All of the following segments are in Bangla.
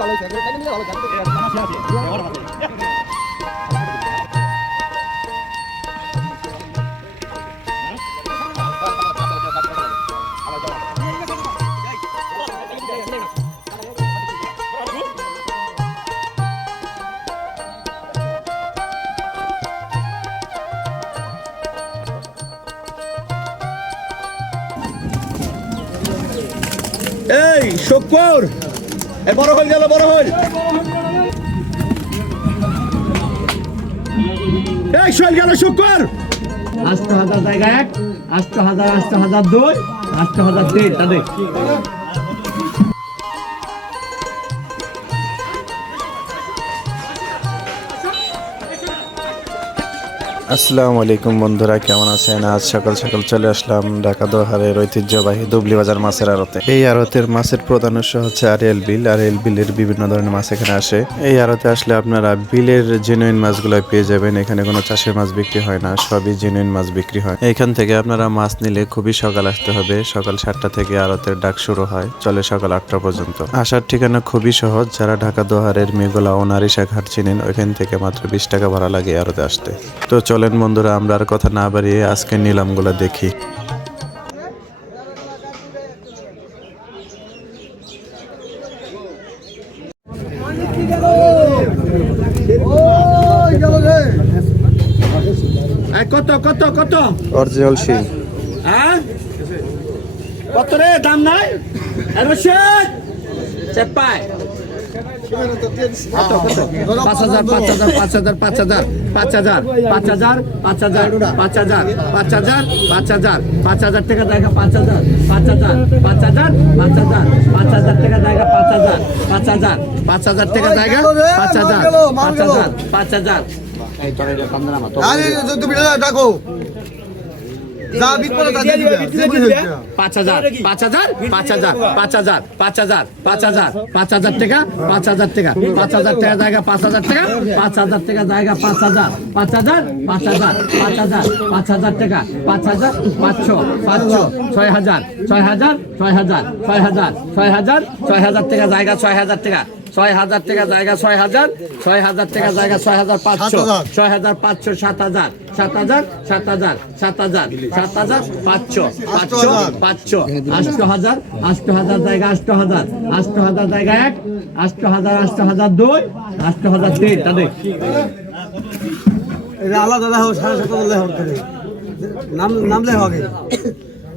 ভালোই থাকবে ফ্যামিলি ভালো থাকবে Ei, Chopor! বড় হল গেল, বড় হল এই শোল গেল শুক্কর আষ্ট হাজার জায়গা এক আস্ত হাজার আস্ত হাজার দুই আস্ত হাজার তিন তাদের আসসালামু আলাইকুম বন্ধুরা, কেমন আছেন? আজ সকাল সকাল চলে আসলাম ঢাকা দোহারের ঐতিহ্যবাহী দুবলি বাজার মাছের আড়তে। এই আড়তের মাছের প্রধান উৎস হচ্ছে আরিয়াল বিল। আরিয়াল বিলের বিভিন্ন ধরনের মাছ এখানে আসে। এই আড়তে আসলে আপনারা বিলের জেনুইন মাছগুলো পেয়ে যাবেন। এখানে কোনো চাষের মাছ বিক্রি হয় না, সবই জেনুইন মাছ বিক্রি হয়। এখান থেকে আপনারা মাছ নিলে খুবই সকাল আসতে হবে। সকাল সাতটা থেকে আড়তের ডাক শুরু হয়, চলে সকাল আটটা পর্যন্ত। আসার ঠিকানা খুবই সহজ, যারা ঢাকা দোহারের মেঘলা ও নারিশা ঘাট চিনেন, ওইখান থেকে মাত্র বিশ টাকা ভাড়া লাগে আড়তে আসতে। তো চলেন বন্ধুরা আমরা আর কথা না বাড়িয়ে আজকে নিলামগুলো দেখি। কত কত কত? অরিজিনাল শিং। হ্যাঁ? কত রে? দাম নাই? চেপায়। পাঁচ হাজার পাঁচ হাজার পাঁচ হাজার পাঁচ হাজার পাঁচ হাজার পাঁচ হাজার পাঁচ হাজার পাঁচ হাজার পাঁচ হাজার পাঁচ হাজার পাঁচ হাজার টাকা জায়গা পাঁচ হাজার পাঁচ হাজার পাঁচ হাজার পাঁচ হাজার পাঁচ হাজার টাকা জায়গা পাঁচ হাজার পাঁচ হাজার পাঁচ হাজার টাকা জায়গা পাঁচ হাজার পাঁচ হাজার পাঁচ হাজার আরে তুমি ডাকো যা বিপদ তাদের দিবে পাঁচ হাজার পাঁচ হাজার পাঁচ হাজার পাঁচ হাজার পাঁচ হাজার পাঁচ হাজার পাঁচ হাজার টাকা পাঁচ হাজার টাকা পাঁচ হাজার টাকা জায়গা পাঁচ হাজার টাকা পাঁচ হাজার টাকা জায়গা পাঁচ হাজার পাঁচ হাজার পাঁচ হাজার পাঁচ হাজার পাঁচ হাজার টাকা পাঁচ হাজার পাঁচশো পাঁচশো ছয় হাজার ছয় হাজার ছয় হাজার ছয় হাজার ছয় হাজার ছয় হাজার টাকা জায়গা ছয় হাজার টাকা ছয় হাজার টাকা জায়গা ছয় হাজার ছয় হাজার টাকা জায়গা ছয় হাজার পাঁচশো ছয় হাজার পাঁচশো সাত হাজার সাত হাজার সাত হাজার সাত হাজার সাত হাজার পাঁচশো পাঁচশো পাঁচশো আষ্ট হাজার আষ্ট হাজার জায়গা আষ্ট হাজার আষ্ট হাজার জায়গা এক আষ্ট হাজার আষ্ট হাজার দুই আষ্ট হাজার তিন তাদের। আলাদা দেখো সাড়ে সাত নাম নাম লেখা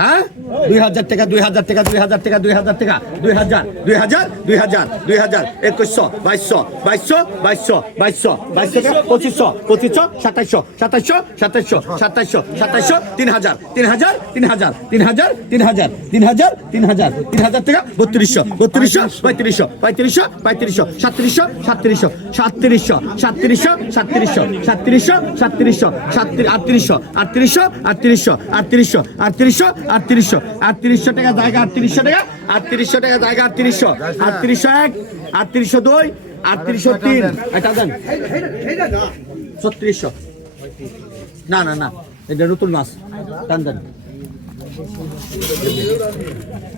হ্যাঁ? দুই হাজার টাকা, দুই হাজার টাকা, দুই হাজার টাকা, দুই হাজার টাকা, দুই হাজার দুই হাজার দুই হাজার দুই হাজার, একুশশো, বাইশশো বাইশশো বাইশশো বাইশশো বাইশশো টাকা, পঁচিশশো পঁচিশশো, সাতাইশশো সাতাইশশো সাতাইশশো সাতাইশশো সাতাইশশো, তিন হাজার তিন হাজার তিন হাজার তিন হাজার তিন হাজার তিন হাজার তিন হাজার তিন হাজার টাকা, বত্রিশশো বত্রিশশো, পঁয়ত্রিশশো পঁয়ত্রিশশো পঁয়ত্রিশশো সাতত্রিশশো সাতত্রিশশো সাতত্রিশশো সাতত্রিশশো সাতত্রিশশো সাতত্রিশশো সাতত্রিশশো সাতত্রিশ আটত্রিশশো আটত্রিশশো আটত্রিশশো আটত্রিশশো আটত্রিশশো আটত্রিশশো আটত্রিশশো টাকা জায়গা, আটত্রিশশো টাকা আটত্রিশশো টাকা জায়গা, আটত্রিশশো। আটত্রিশশো এক, আটত্রিশশো দুই, আটত্রিশশো তিন। এটা দেন। ছত্রিশশো। না না না, এটা নতুন মাছ। টান দেন।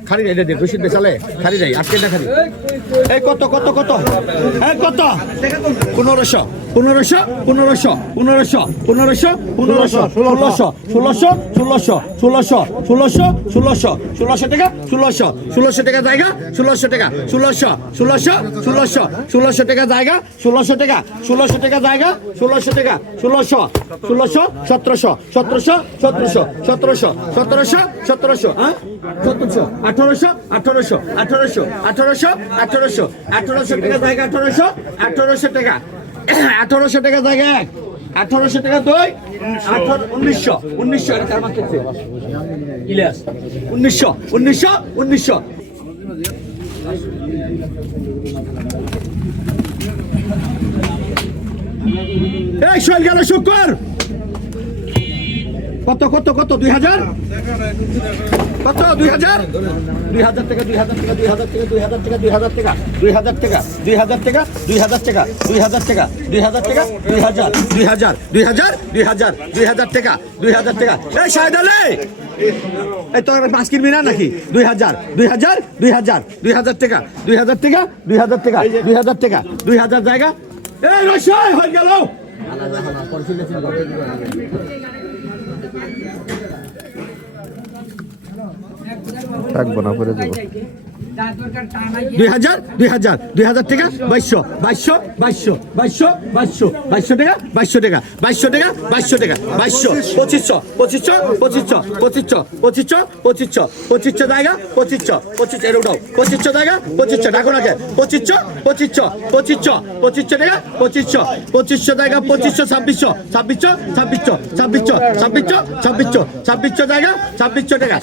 খালি নাই দে রশিদ বেচালে খালি নাই, আজকে না খালি এই কত কত কত? এই কত? পনেরোশো। পনেরোশো পনেরোশো পনেরোশো পনেরোশো পনেরোশো, ষোলোশো ষোলোশো ষোলোশো ষোলোশো ষোলোশো ষোলোশো ষোলোশো টাকা, ষোলোশো ষোলোশো টাকা জায়গা, ষোলোশো টাকা, ষোলোশো ষোলোশো ষোলোশো ষোলোশো টাকা জায়গা, ষোলোশো টাকা ষোলোশো টাকা জায়গা, ষোলোশো টাকা, ষোলোশো ষোলোশো, সতেরোশো সতেরোশো সতেরোশো সতেরোশো সতেরোশো সতেরোশো হ্যাঁ সতেরোশো, আঠারোশো আঠারোশো আঠারোশো আঠারোশো আঠারোশো আঠারোশো টাকা জায়গা, আঠারোশো আঠারোশো টাকা। আঠারোশো টাকা জায়গা এক। আঠারোশো টাকা দুই। উনিশশো। উনিশশো। তার মাত্র ইলিয়াস। উনিশশো উনিশশো উনিশশো। এই সোহেল গেল শুক্র কত কত কত দুই হাজার কত দুই হাজার দুই হাজার টাকা দুই হাজার টাকা দুই হাজার টাকা দুই হাজার টাকা দুই হাজার টাকা দুই হাজার টাকা দুই হাজার টাকা দুই হাজার টাকা দুই হাজার টাকা দুই হাজার টাকা দুই হাজার দুই হাজার দুই হাজার দুই হাজার দুই হাজার টাকা দুই হাজার টাকা এই আলী এই তোর মাছ কিনবি না নাকি দুই হাজার দুই হাজার দুই হাজার দুই হাজার টাকা দুই হাজার টাকা দুই হাজার টাকা দুই হাজার টাকা দুই হাজার জায়গা এই রসাই হয়ে গেল থাকব না পরে যাব। দুই হাজার? দুই হাজার। দুই হাজার টাকা? বাইশশো। বাইশশো? বাইশশো। বাইশশো? বাইশশো। বাইশশো টাকা? বাইশশো টাকা। বাইশশো টাকা? বাইশশো টাকা। বাইশশো। পঁচিশশো। পঁচিশশো? পঁচিশশো। পঁচিশশো। পঁচিশশো? পঁচিশশো। পঁচিশশো জায়গা? পঁচিশশো। পঁচিশ এর উঠাও পঁচিশশো জায়গা? পঁচিশশো। ডাকো রাখে পঁচিশশো? পঁচিশশো। পঁচিশশো। পঁচিশশো টাকা? পঁচিশশো। পঁচিশশো জায়গা? পঁচিশশো ছাব্বিশশো। ছাব্বিশশো? ছাব্বিশশো। ছাব্বিশশো। ছাব্বিশশো? ছাব্বিশশো। ছাব্বিশশো জায়গা? ছাব্বিশশো টাকা।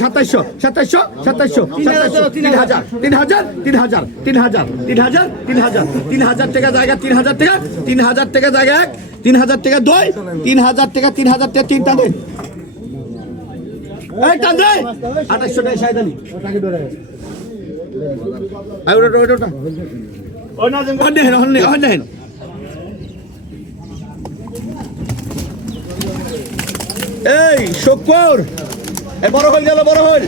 সাতাইশশো। সাতাইশশো? সাতাইশশো? সাতাইশশো? হেন এই শুক্র এ বড় হল গেল, বড় হল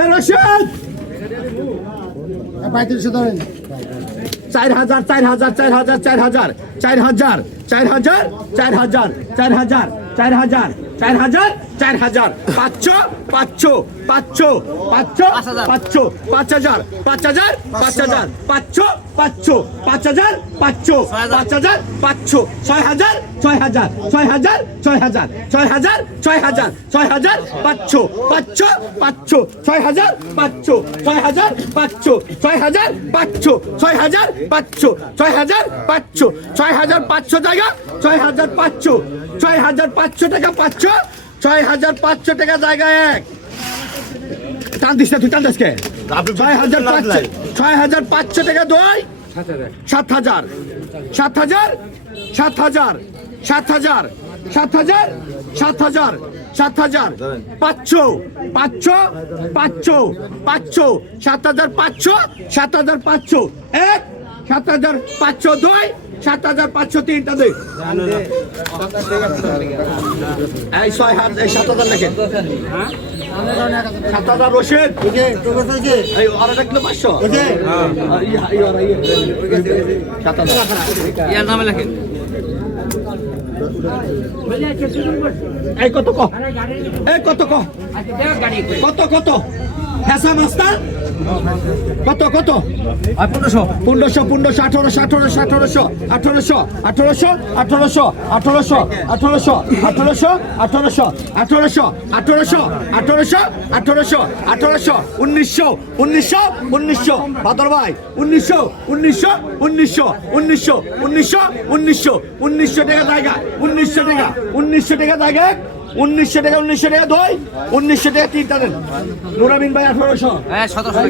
এ রশিদ! চার হাজার চার হাজার চার হাজার চার হাজার চার হাজার চার হাজার চার হাজার চার হাজার চার হাজার। চার হাজার চার হাজার পাঁচশো পাঁচশো পাঁচশো পাঁচশো পাঁচশো পাঁচ হাজার পাঁচ হাজার পাঁচ হাজার পাঁচশো পাঁচশো পাঁচ হাজার পাঁচশো পাঁচ হাজার পাঁচশো ছয় হাজার ছয় হাজার ছয় হাজার ছয় হাজার ছয় হাজার ছয় হাজার ছয় হাজার পাঁচশো পাঁচশো পাঁচশো ছয় হাজার পাঁচশো ছয় হাজার পাঁচশো ছয় হাজার পাঁচশো ছয় হাজার পাঁচশো ছয় হাজার পাঁচশো ছয় হাজার পাঁচশো টাকা ছয় হাজার পাঁচশো ছয় হাজার পাঁচশো টাকা পাঁচশো? ছয় হাজার পাঁচশো টাকা জায়গা এক। টান দিস না তুই টান ছয় হাজার পাঁচশো ছয় হাজার পাঁচশো টাকা দুই? সাত হাজার সাত হাজার সাত হাজার সাত হাজার সাত হাজার সাত হাজার সাত হাজার পাঁচশো। পাঁচশো? পাঁচশো। পাঁচশো। সাত হাজার পাঁচশো? সাত হাজার পাঁচশো। এক? সাত হাজার পাঁচশো দুই? সাত হাজার পাঁচশো তিনটা এই ছয় এই সাত হাজার লেখেন সাত হাজার এই পাঁচশো আর ওরা। সাত হাজার। ইয়ার নামে লেখেন। এই কত কত ক? কত কত? হেসা মাস্টার কত কত পনেরোশো পনেরোশো পনেরোশো আঠারোশো আঠারোশো আঠারোশো আঠারোশো আঠারোশো আঠারোশো আঠারোশো আঠারোশো আঠারোশো আঠারোশো আঠারোশো আঠারোশো আঠারোশো আঠারোশো আঠারোশো উনিশশো উনিশশো উনিশশো বাদর ভাই উনিশশো উনিশশো উনিশশো উনিশশো উনিশশো উনিশশো উনিশশো টাকা জায়গা উনিশশো টাকা উনিশশো টাকা জায়গা উনিশশো টাকা উনিশশো টাকা দুই উনিশশো টাকা তিনটা দেন নুরামিন ভাই আঠারোশো। হ্যাঁ সতেরোশো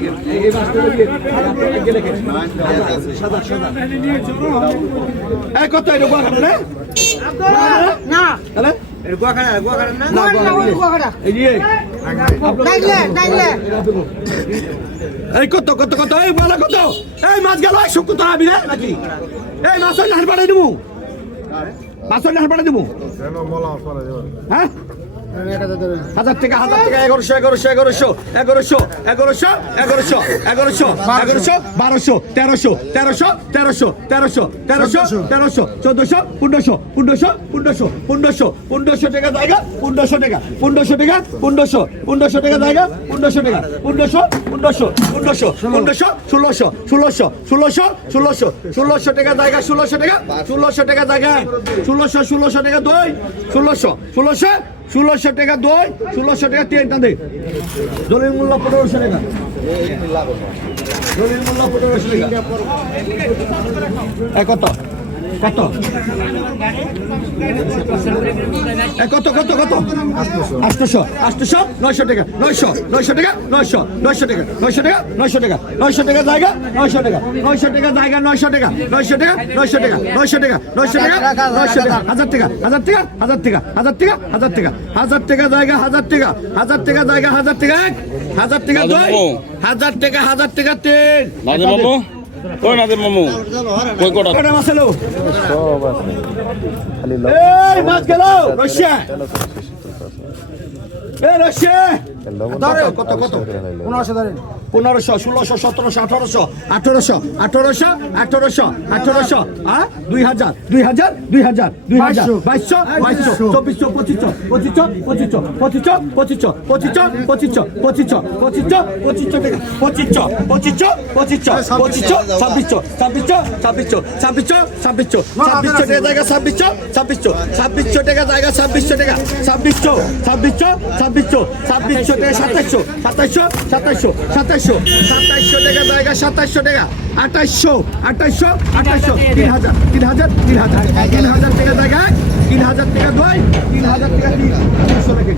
এই কত এটা গুয়াঘাটা রে না। তাহলে? না? না এই যে। এই কত কত কত? এই বলা কত? এই মাছ গেল শুক্র তোরা রে নাকি? এই মাছের নাহার পাড়াই দেবো। মাছের নাহার পাড়াই দেবো। એનો મોલા ફરે હા হাজার টাকা হাজার টাকা, এগারোশো এগারোশো এগারোশো এগারোশো এগারোশো এগারোশো এগারোশো এগারোশো, বারোশো, তেরোশো তেরোশো তেরোশো তেরোশো তেরোশো তেরোশো, চোদ্দশো, পনেরোশো পনেরোশো পনেরোশো পনেরোশো পনেরোশো টাকা জায়গা, পনেরোশো টাকা পনেরোশো টাকা, পনেরোশো পনেরোশো টাকা জায়গা, পনেরোশো টাকা, পনেরোশো পনেরোশো পনেরোশো পনেরোশো, ষোলোশো ষোলোশো ষোলোশো ষোলোশো ষোলোশো টাকা জায়গা, ষোলোশো টাকা ষোলোশো টাকা জায়গা, ষোলোশো ষোলোশো টাকা দুই, ষোলোশো ষোলোশো ষোলোশো টাকা দই, ষোলোশো টাকা তিনটা দে দলিল মূল্য পনেরোশো টাকা। দলিল মূল্য পনেরোশো টাকা। কত? কত কত কত কত আটশোশো আটশোশো নয়শো টাকা নয়শো নয়শো টাকা নয়শো নয়শো টাকা নয়শো টাকা নয়শো টাকা নয়শো টাকা জায়গা নয়শো টাকা নয়শো টাকা জায়গা নয়শো টাকা নয়শো টাকা নয়শো টাকা নয়শো টাকা নয়শো টাকা নয়শো টাকা হাজার টাকা হাজার টাকা হাজার টাকা হাজার টাকা হাজার টাকা হাজার টাকা জায়গা হাজার টাকা হাজার টাকা জায়গা হাজার টাকা এক হাজার টাকা দুই হাজার টাকা হাজার টাকা তিন নাদের মামু কই নাদের মামু? কই কটা? কটা মাছ এলো? সব আছে। খালি এই মাছ গেল। রশিয়া। এ রশিয়া। ধরো, কত কত পনেরোশো ধরেন পনেরোশো ষোলোশো সতেরোশো আঠারোশো আঠারোশো আঠারোশো আঠারোশো আঠারোশো হ্যাঁ দুই হাজার দুই হাজার দুই হাজার দুই হাজার বাইশশো বাইশশো চব্বিশশো পঁচিশশো পঁচিশশো পঁচিশশো পঁচিশশো পঁচিশশো পঁচিশশো পঁচিশশো পঁচিশশো পঁচিশশো পঁচিশশো টাকা পঁচিশশো পঁচিশশো পঁচিশশো পঁচিশশো ছাব্বিশশো ছাব্বিশশো ছাব্বিশশো ছাব্বিশশো ছাব্বিশশো ছাব্বিশশো টাকা জায়গা ছাব্বিশশো ছাব্বিশশো ছাব্বিশশো টাকা জায়গা ছাব্বিশশো টাকা ছাব্বিশশো ছাব্বিশশো ছাব্বিশশো ছাব্বিশশো টাকা সাতাইশশো সাতাইশশো সাতাইশশো সাতাইশশো সাতাইশশো টাকা জায়গা সাতাইশশো টাকা আঠাইশশো আঠাইশশো আঠাইশশো তিন হাজার তিন হাজার তিন হাজার তিন হাজার টাকা জায়গা তিন হাজার টাকা দুই তিন হাজার টাকা তিন তিনশো টাকা।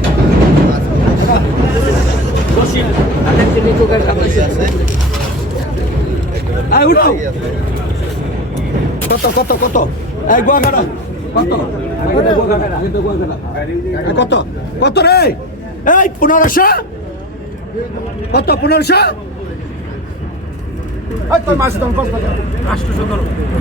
কত কত কত? এই গোয়াগাড়া কত? কত কত রে? এই পনেরোশো কত পনেরোশো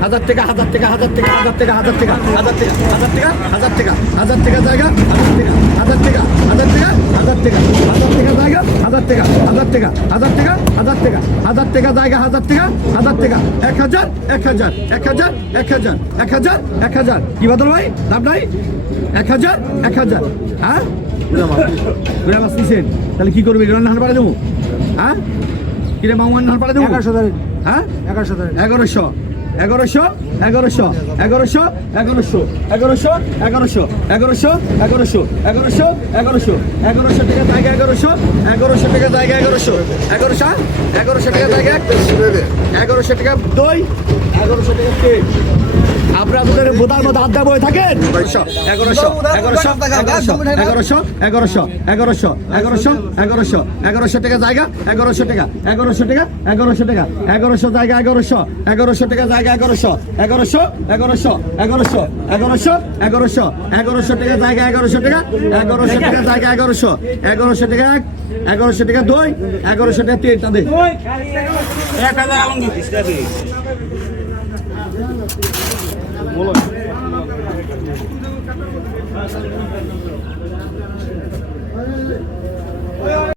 হাজার টাকা হাজার টাকা হাজার টাকা হাজার টাকা হাজার টাকা হাজার টাকা হাজার টাকা হাজার টাকা হাজার টাকা জায়গা হাজার টাকা হাজার টাকা হাজার টাকা হাজার টাকা হাজার টাকা জায়গা হাজার টাকা হাজার টাকা হাজার টাকা হাজার টাকা হাজার টাকা জায়গা হাজার টাকা হাজার টাকা এক হাজার এক হাজার এক হাজার এক হাজার এক হাজার এক হাজার। কি বদল ভাই? দাম নাই? এক হাজার এক হাজার। হ্যাঁ? ঘুরে মাছ নিছেন তাহলে কি করবি? রান্না পাড়া দেবো। হ্যাঁ? কিরে মামু রান্না পাড়া দেবো? এগারোশো হ্যাঁ? এগারোশো এগারোশো। এগারোশো এগারোশো এগারোশো এগারোশো এগারোশো এগারোশো এগারোশো এগারোশো এগারোশো এগারোশো এগারোশো টাকা জায়গা এগারোশো এগারোশো টাকা জায়গা এগারোশো এগারোশো এগারোশো টাকা জায়গা এগারোশো টাকা দই এগারোশো টাকা কেক আপনারা তোদের বোতার মধ্যে আড্ডা বয়ে থাকেন এগারোশো এগারোশো এগারোশো এগারোশো এগারোশো এগারোশো এগারোশো এগারোশো এগারোশো টাকা জায়গা এগারোশো টাকা এগারোশো টাকা এগারোশো টাকা এগারোশো জায়গা এগারোশো এগারোশো টাকা জায়গা এগারোশো এগারোশো এগারোশো এগারোশো এগারোশো এগারোশো এগারোশো টাকা জায়গা এগারোশো টাকা এগারোশো টাকা জায়গা এগারোশো এগারোশো টাকা এক এগারোশো টাকা দুই এগারোশো টাকা তিন তাদের বলো।